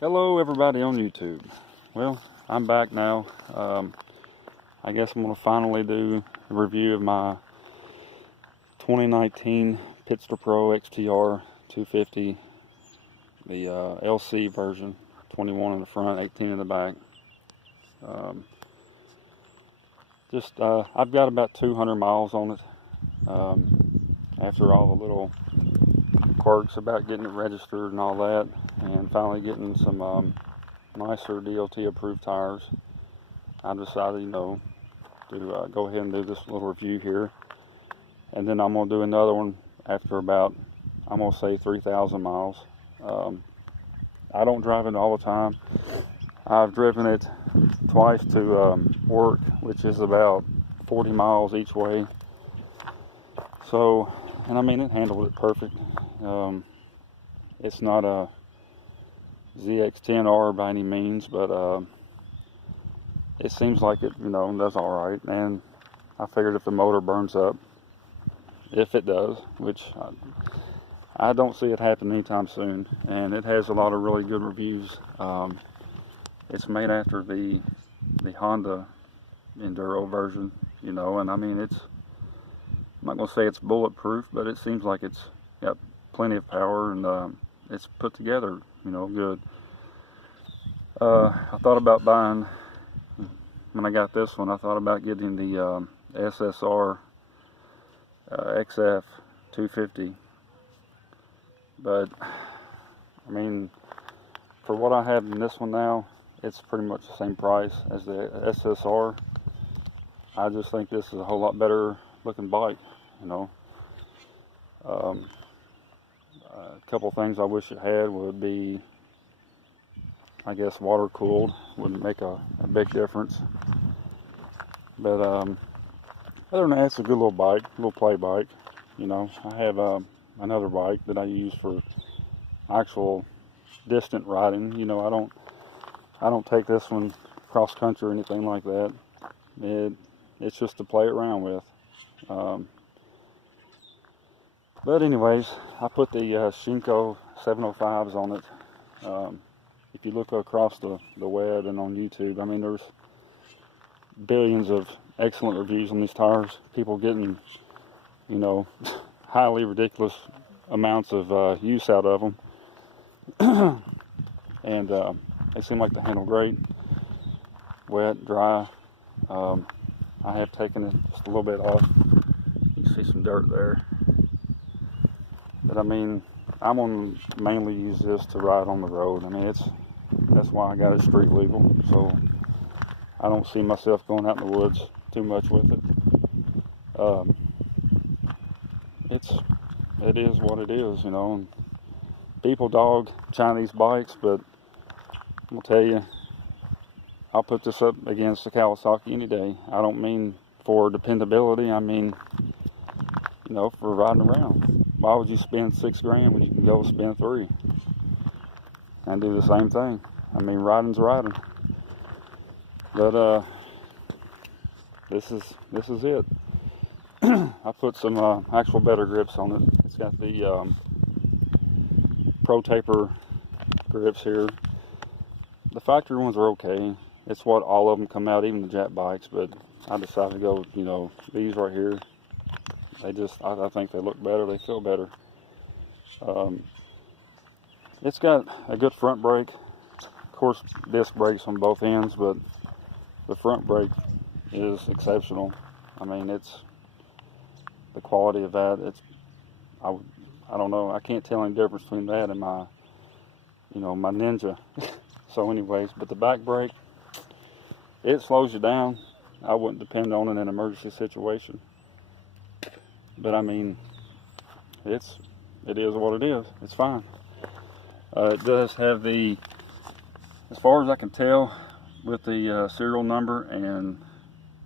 Hello everybody on YouTube. Well, I'm back now. I guess I'm going to finally do a review of my 2019 Pitster Pro XTR 250, the LC version, 21 in the front, 18 in the back. I've got about 200 miles on it. After all the little quirks about getting it registered and all that, and finally getting some nicer DOT approved tires, I decided, to go ahead and do this little review here. And then I'm going to do another one after about, I'm going to say 3,000 miles. I don't drive it all the time. I've driven it twice to work, which is about 40 miles each way. So, and I mean, it handled it perfect. It's not a ZX10R by any means, but it seems like it, does all right. And I figured if the motor burns up, if it does, which I don't see it happen anytime soon, and it has a lot of really good reviews. It's made after the Honda Enduro version, and I mean, I'm not going to say it's bulletproof, but it seems like it's got plenty of power, and it's put together, good. I thought about buying, when I got this one, I thought about getting the SSR XF 250, but I mean, for what I have in this one now, it's pretty much the same price as the SSR. I just think this is a whole lot better looking bike, A couple things I wish it had would be, I guess, water cooled. Wouldn't make a big difference. But other than that, it's a good little bike, little play bike. I have another bike that I use for actual distant riding. I don't take this one cross country or anything like that. It's just to play around with. But anyways, I put the Shinko 705s on it. If you look across the web and on YouTube, I mean, there's billions of excellent reviews on these tires. People getting, highly ridiculous amounts of use out of them. And they seem like they handle great. Wet, dry. I have taken it just a little bit off. You can see some dirt there. But I mean, I'm going to mainly use this to ride on the road. I mean, that's why I got it street legal. So I don't see myself going out in the woods too much with it. It is what it is, And people dog Chinese bikes, but I'm gonna tell you, I'll put this up against the Kawasaki any day. I don't mean for dependability. I mean, for riding around. Why would you spend $6 when you can go spend $3 and do the same thing? I mean, riding's riding. But this is it. I put some actual better grips on it. It's got the Pro Taper grips here. The factory ones are okay. It's what all of them come out, even the Jap bikes. But I decided to go, these right here. I think they look better. They feel better. It's got a good front brake. Of course, disc brakes on both ends, but the front brake is exceptional. I mean, it's the quality of that. I don't know. I can't tell any difference between that and my, my Ninja. So, anyways, but the back brake, it slows you down. I wouldn't depend on it in an emergency situation. But I mean, it is what it is. It's fine. It does have the, as far as I can tell, with the serial number and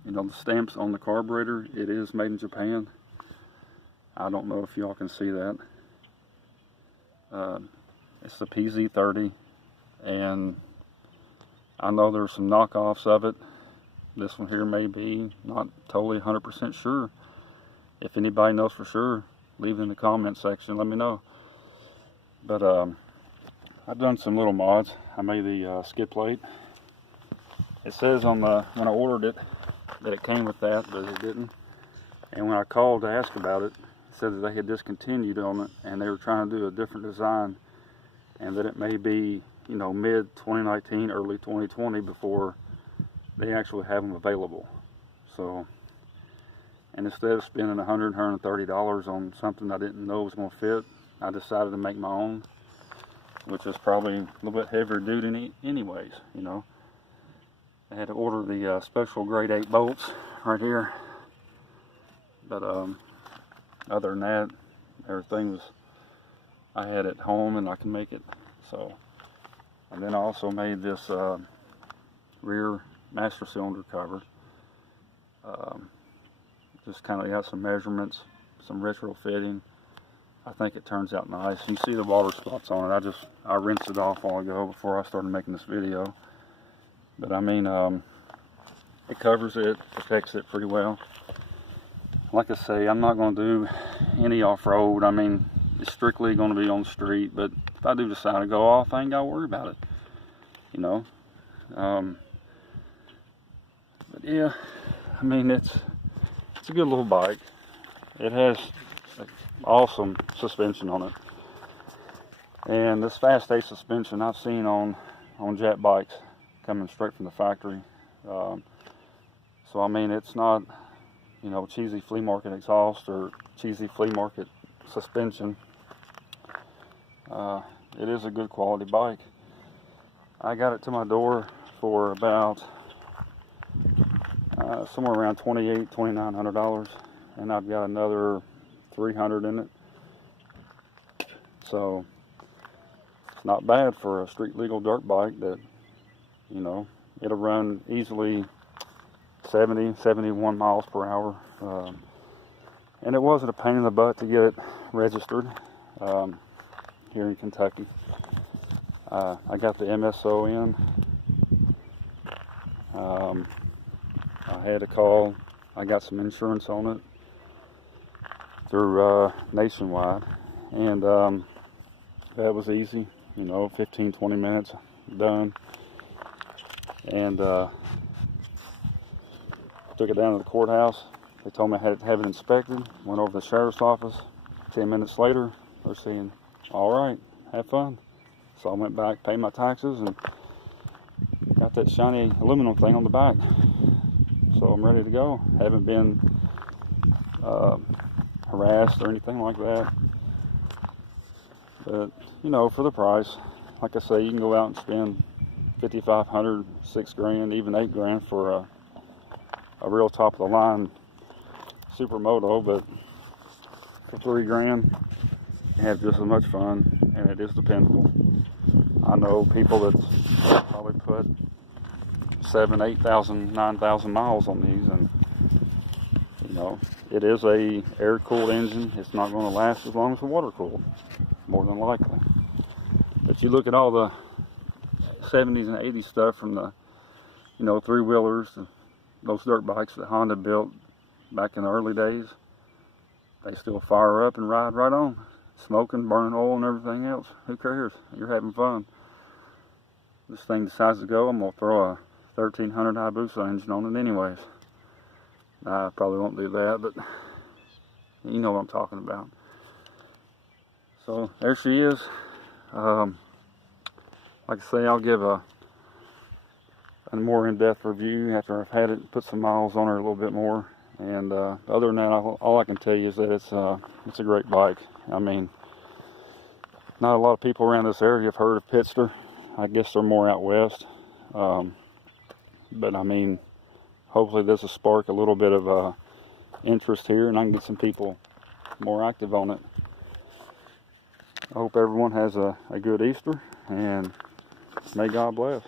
the stamps on the carburetor, it is made in Japan. I don't know if y'all can see that. It's the PZ30, and I know there's some knockoffs of it. This one here may be, not totally 100% sure. If anybody knows for sure, leave it in the comment section, let me know. But I've done some little mods. I made the skid plate. It says on the, when I ordered it, that it came with that, but it didn't. And when I called to ask about it, it said that they had discontinued on it and they were trying to do a different design, and that it may be, you know, mid 2019, early 2020 before they actually have them available. So, and instead of spending $100, $130 on something I didn't know was going to fit, I decided to make my own, which is probably a little bit heavier duty anyways, you know. I had to order the special grade 8 bolts right here, but other than that, everything was, I had at home and I can make it. So, and then I also made this rear master cylinder cover. Just kind of got some measurements, some retrofitting. I think it turns out nice. You see the water spots on it. I rinsed it off a while ago before I started making this video. But I mean, it covers it, protects it pretty well. Like I say, I'm not going to do any off-road. I mean, it's strictly going to be on the street. But if I do decide to go off, I ain't got to worry about it. You know. But yeah, I mean, it's a good little bike. It has awesome suspension on it. And this fast 8 suspension I've seen on jet bikes coming straight from the factory. So I mean, it's not, you know, cheesy flea market exhaust or cheesy flea market suspension. It is a good quality bike. I got it to my door for about somewhere around $2,800, $2,900, and I've got another $300 in it. So it's not bad for a street legal dirt bike that, you know, it'll run easily 70, 71 miles per hour. And it wasn't a pain in the butt to get it registered here in Kentucky. I got the MSO in. I had a call. I got some insurance on it through Nationwide, and that was easy, you know, 15-20 minutes done. And took it down to the courthouse. They told me I had to have it inspected. Went over to the sheriff's office. 10 minutes later, they're saying, all right, have fun. So I went back, paid my taxes, and got that shiny aluminum thing on the back. So I'm ready to go. Haven't been harassed or anything like that. But, you know, for the price, like I say, you can go out and spend $5,500, $6,000, even $8,000 for a real top of the line supermoto, but for $3,000, you have just as much fun, and it is dependable. I know people that probably put 7,000, 8,000, 9,000 miles on these, and you know, it is a air-cooled engine. It's not going to last as long as the water-cooled, more than likely. But you look at all the 70s and 80s stuff from the, you know, three-wheelers, those dirt bikes that Honda built back in the early days, they still fire up and ride right on, smoking, burning oil and everything else. Who cares? You're having fun. This thing decides to go, I'm going to throw a 1300 Hayabusa engine on it anyways. I probably won't do that, but you know what I'm talking about. So there she is. Like I say, I'll give a more in-depth review after I've had it, put some miles on her a little bit more. And other than that, all I can tell you is that it's a great bike. I mean, not a lot of people around this area have heard of Pitster. I guess they're more out west. But I mean, hopefully this will spark a little bit of interest here, and I can get some people more active on it. I hope everyone has a good Easter, and may God bless.